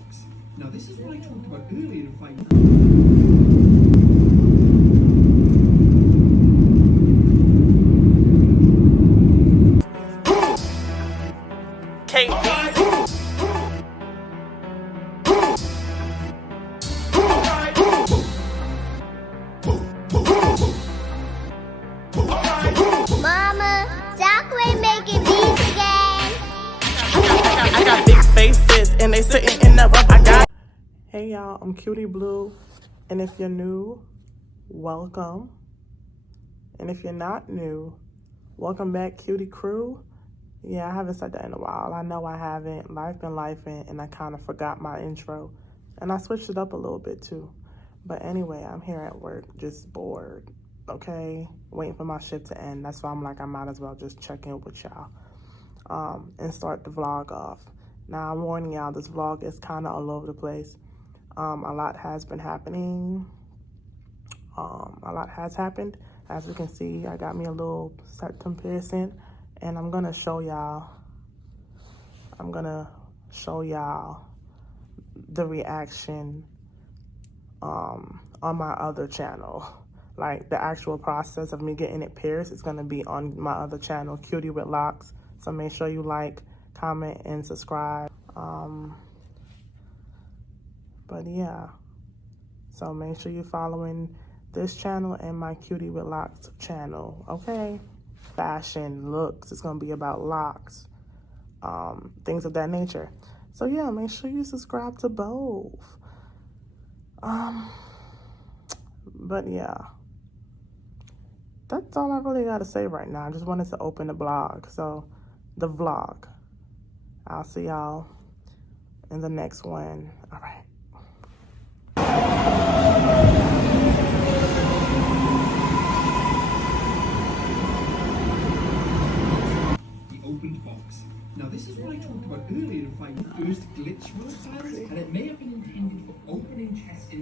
box. Now this is what I talked about earlier in fight. Mama, Zachary making beats again. I got big faces and they sitting in the rough. I got. Hey y'all, I'm Cutie Blue, and if you're new, welcome. And if you're not new, welcome back, Cutie Crew. Yeah, I haven't said that in a while. I know I haven't. Life been lifing, and I kind of forgot my intro, and I switched it up a little bit too. But anyway, I'm here at work, just bored. Okay, waiting for my shift to end. That's why I'm like, I might as well just check in with y'all. And start the vlog off. Now, I'm warning y'all, this vlog is kind of all over the place. A lot has been happening. A lot has happened. As you can see, I got me a little septum piercing, and I'm gonna show y'all the reaction on my other channel. Like the actual process of me getting it pierced is gonna be on my other channel, Cutie with Locks. So make sure you like, comment, and subscribe. But yeah, so make sure you're following this channel and my Cutie with Locks channel, okay? Fashion, looks, it's gonna be about locks, things of that nature. So yeah, make sure you subscribe to both. But yeah, that's all I really gotta say right now. I just wanted to open the vlog. I'll see y'all in the next one. All right. The opened box. Now this is what I talked about earlier in fight. First glitch roll files, and it may have been intended for opening chests in.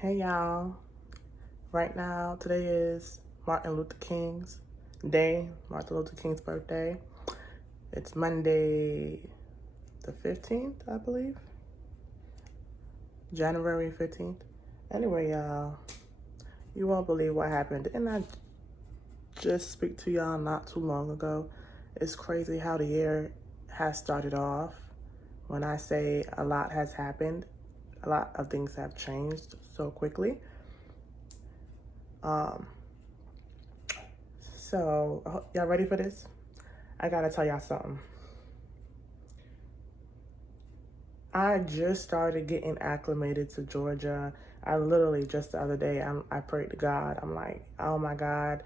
Hey y'all. Right now, today is Martin Luther King's day, Martin Luther King's birthday. It's Monday the 15th, I believe. January 15th. Anyway, y'all, you won't believe what happened. And I just speak to y'all not too long ago. It's crazy how the year has started off. When I say a lot has happened, a lot of things have changed so quickly. So y'all ready for this? I gotta tell y'all something. I just started getting acclimated to Georgia. I literally just the other day, I prayed to God. I'm like, oh my God,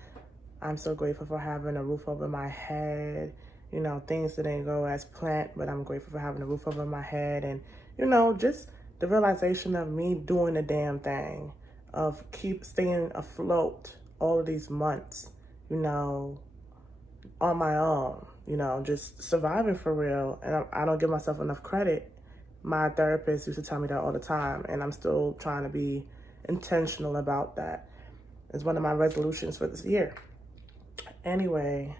I'm so grateful for having a roof over my head. You know, things didn't go as planned, but I'm grateful for having a roof over my head. And, you know, just the realization of me doing the damn thing, of keep staying afloat all of these months, you know, on my own, you know, just surviving for real. And I don't give myself enough credit. My therapist used to tell me that all the time, and I'm still trying to be intentional about that. It's one of my resolutions for this year. Anyway,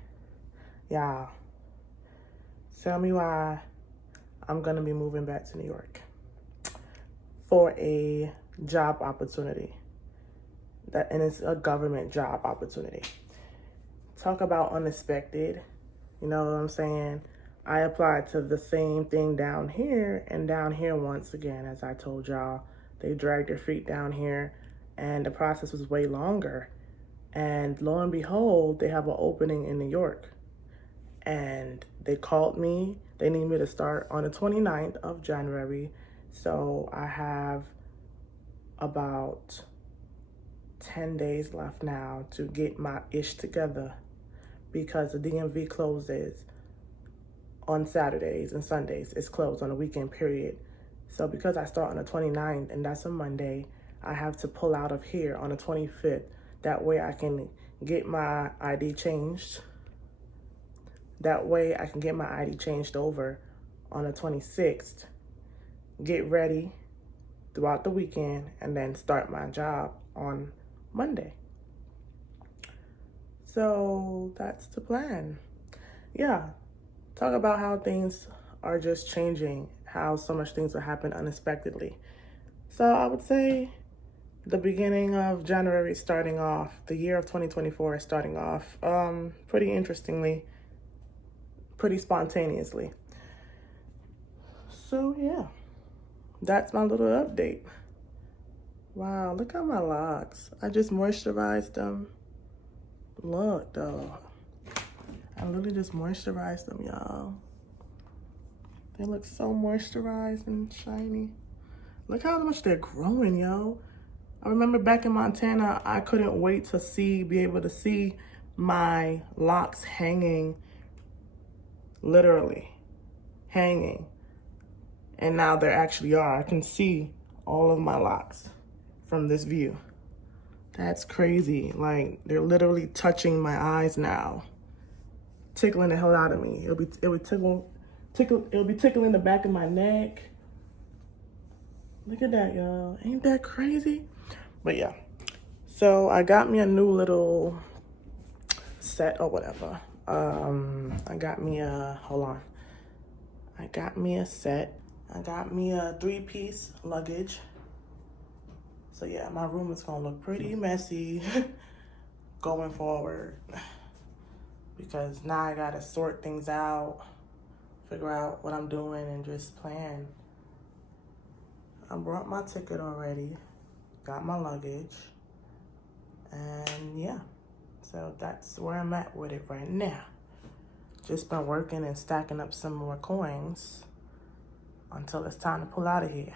y'all, tell me why I'm gonna be moving back to New York for a job opportunity. And it's a government job opportunity. Talk about unexpected, you know what I'm saying? I applied to the same thing down here, and down here, once again, as I told y'all, they dragged their feet down here, and the process was way longer. And lo and behold, they have an opening in New York. And they called me. They need me to start on the 29th of January. So I have about 10 days left now to get my ish together, because the DMV closes on Saturdays and Sundays. It's closed on a weekend period. So because I start on the 29th, and that's a Monday, I have to pull out of here on the 25th. That way I can get my ID changed. That way I can get my ID changed over on the 26th. get ready throughout the weekend, and then start my job on Monday. So that's the plan. Yeah, talk about how things are just changing, how so much things will happen unexpectedly. So I would say the beginning of January is starting off, the year of 2024 is starting off pretty interestingly, pretty spontaneously. So yeah, that's my little update. Wow, look at my locks. I just moisturized them. Look though, I literally just moisturized them, y'all. They look so moisturized and shiny. Look how much they're growing, yo. I remember back in Montana, I couldn't wait to be able to see my locks hanging, literally hanging. And now there actually are. I can see all of my locks from this view. That's crazy. Like, they're literally touching my eyes now, tickling the hell out of me. It'll be tickling the back of my neck. Look at that, y'all. Ain't that crazy? But yeah, so I got me a new little set or whatever. I got me a, hold on. I got me a set. I got me a 3-piece luggage. So yeah, my room is gonna look pretty messy going forward, because now I gotta sort things out, figure out what I'm doing, and just plan. I brought my ticket already. Got my luggage, and yeah, so that's where I'm at with it right now. Just been working and stacking up some more coins until it's time to pull out of here.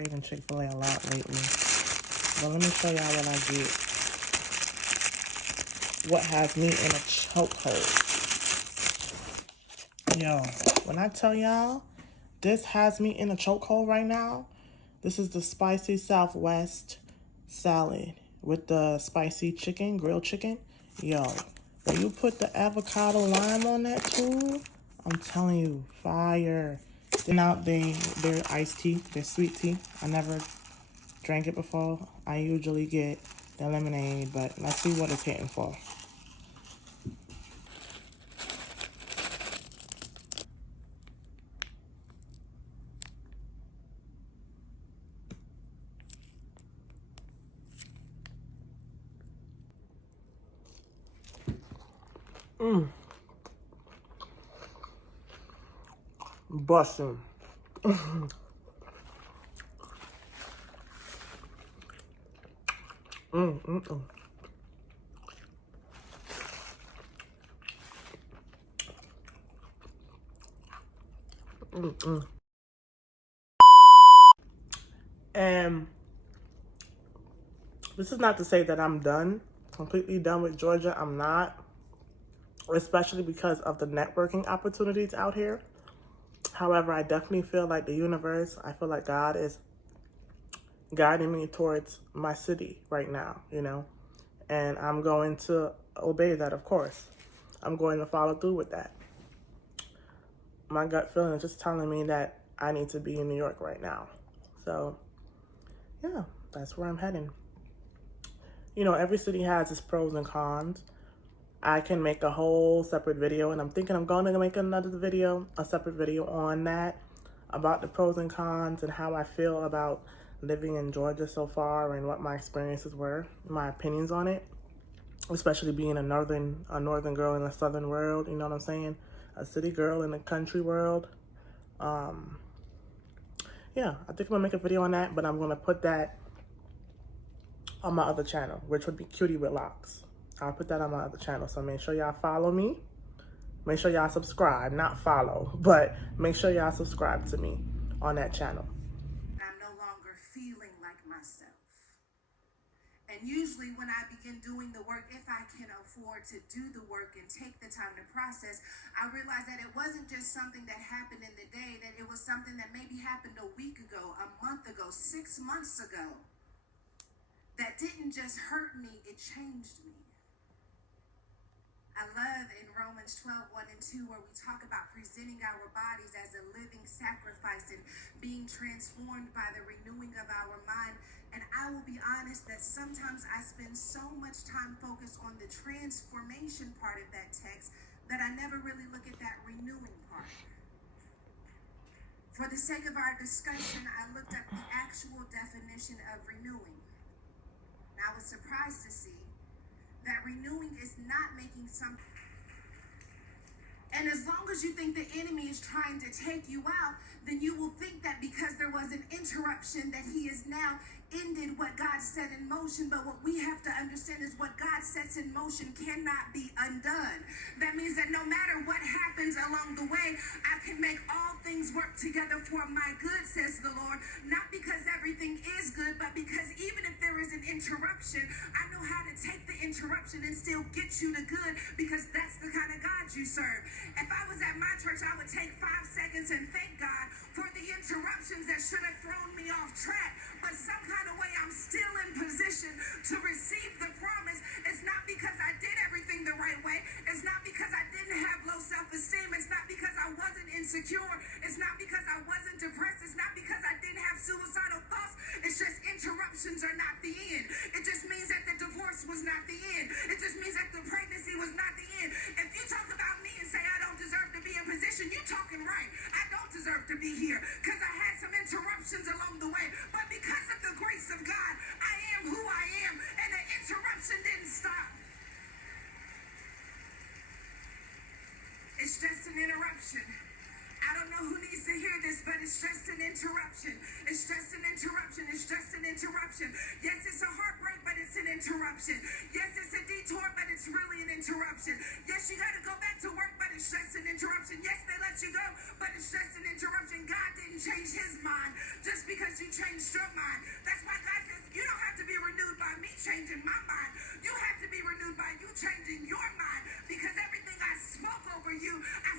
Eating Chick-fil-A a lot lately. But let me show y'all what I get. What has me in a chokehold. Yo, when I tell y'all, this has me in a chokehold right now. This is the spicy Southwest salad with the spicy chicken, grilled chicken. Yo, when you put the avocado lime on that too, I'm telling you, fire. Then out their iced tea, their sweet tea. I never drank it before. I usually get the lemonade, but let's see what it's hitting for. Bussin'. And this is not to say that I'm completely done with Georgia. I'm not, especially because of the networking opportunities out here. However, I definitely feel like the universe, I feel like God is guiding me towards my city right now, you know, and I'm going to obey that, of course. I'm going to follow through with that. My gut feeling is just telling me that I need to be in New York right now. So, yeah, that's where I'm heading. You know, every city has its pros and cons. I can make a whole separate video, and I'm thinking I'm going to make a separate video on that, about the pros and cons and how I feel about living in Georgia so far and what my experiences were, my opinions on it, especially being a northern girl in a southern world, you know what I'm saying? A city girl in a country world. Yeah, I think I'm gonna make a video on that, but I'm gonna put that on my other channel, which would be Cutie with Locks. I'll put that on my other channel, so make sure y'all follow me. Make sure y'all subscribe, not follow, but make sure y'all subscribe to me on that channel. I'm no longer feeling like myself. And usually when I begin doing the work, if I can afford to do the work and take the time to process, I realized that it wasn't just something that happened in the day, that it was something that maybe happened a week ago, a month ago, 6 months ago. That didn't just hurt me, it changed me. I love in Romans 12, 1 and 2, where we talk about presenting our bodies as a living sacrifice and being transformed by the renewing of our mind. And I will be honest that sometimes I spend so much time focused on the transformation part of that text that I never really look at that renewing part. For the sake of our discussion, I looked up the actual definition of renewing. And I was surprised to see that renewing is not making something. And as long as you think the enemy is trying to take you out, then you will think that because there was an interruption that he is now ended what God set in motion. But what we have to understand is what God sets in motion cannot be undone. That means that no matter what happens along the way, I can make all things work together for my good, says the Lord. Not because everything is good, but because even if there is an interruption, I know how to take the interruption and still get you to good, because that's the kind of God you serve. If I was at my church, I would take 5 seconds and thank God for the interruptions that should have thrown me off track. But some kind of way I'm still in position to receive the promise. It's not because I did everything the right way. It's not because I didn't have low self-esteem. It's not because I wasn't insecure. It's not because I wasn't depressed. It's not because I didn't have suicidal thoughts. It's just interruptions are not the end. It just means that the divorce was not the end. It just means that the pregnancy was not the end. If you talk about me and say I don't deserve to be in position, you talking right. I don't deserve to be here because I had some interruptions along the way. But because of the grace of God, I am who I am, and the interruption didn't stop. It's just an interruption. I don't know who needs to hear this, but it's just an interruption. It's just an interruption. It's just an interruption. Yes, it's a heartbreak, but it's an interruption. Yes, it's a detour, but it's really an interruption. Yes, you got to go back to work, but it's just an interruption. Yes, they let you go, but it's just an interruption. God didn't change his mind just because you changed your mind. That's why God says you don't have to be renewed by me changing my mind. You have to be renewed by you changing your mind, because everything I spoke over you, I